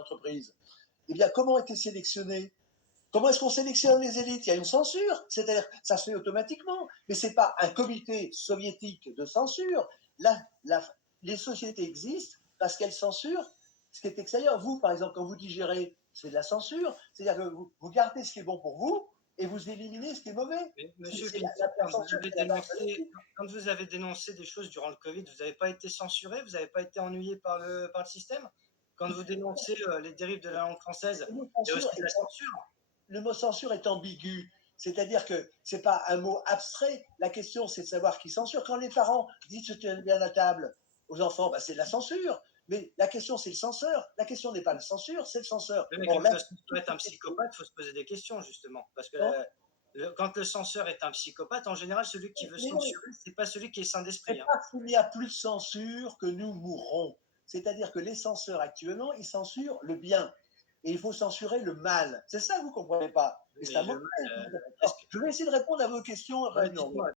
entreprise. Eh bien, comment a été sélectionné? Comment est-ce qu'on sélectionne les élites? Il y a une censure, c'est-à-dire ça se fait automatiquement, mais ce n'est pas un comité soviétique de censure. Là, les sociétés existent parce qu'elles censurent ce qui est extérieur. Vous, par exemple, quand vous digérez, c'est de la censure, c'est-à-dire que vous gardez ce qui est bon pour vous et vous éliminez ce qui est mauvais. Mais Monsieur C'est Pinto, la censure, c'est la base de la vie. quand vous avez dénoncé des choses durant le Covid, vous n'avez pas été censuré, vous n'avez pas été ennuyé par le système? Quand vous dénoncez les dérives de la langue française, Le mot c'est aussi censure de la censure. le mot censure est ambigu. C'est-à-dire que ce n'est pas un mot abstrait. La question, c'est de savoir qui censure. Quand les parents disent que tu es bien à table aux enfants, bah, c'est de la censure. Mais la question, c'est le censeur. La question n'est pas la censure, c'est le censeur. Mais Or, quand là, le censeur est un psychopathe, il faut se poser des questions, justement. Parce que non, quand le censeur est un psychopathe, en général, celui qui veut mais non, censurer, c'est pas celui qui est sain c'est d'esprit, hein. parce qu'il n'y a plus de censure que nous mourrons. C'est-à-dire que les censeurs actuellement, ils censurent le bien. Et il faut censurer le mal. C'est ça que vous ne comprenez pas. Et c'est un Mais le mauvais. mal, est-ce Je vais essayer de répondre à vos questions. que, ouais, dites-moi,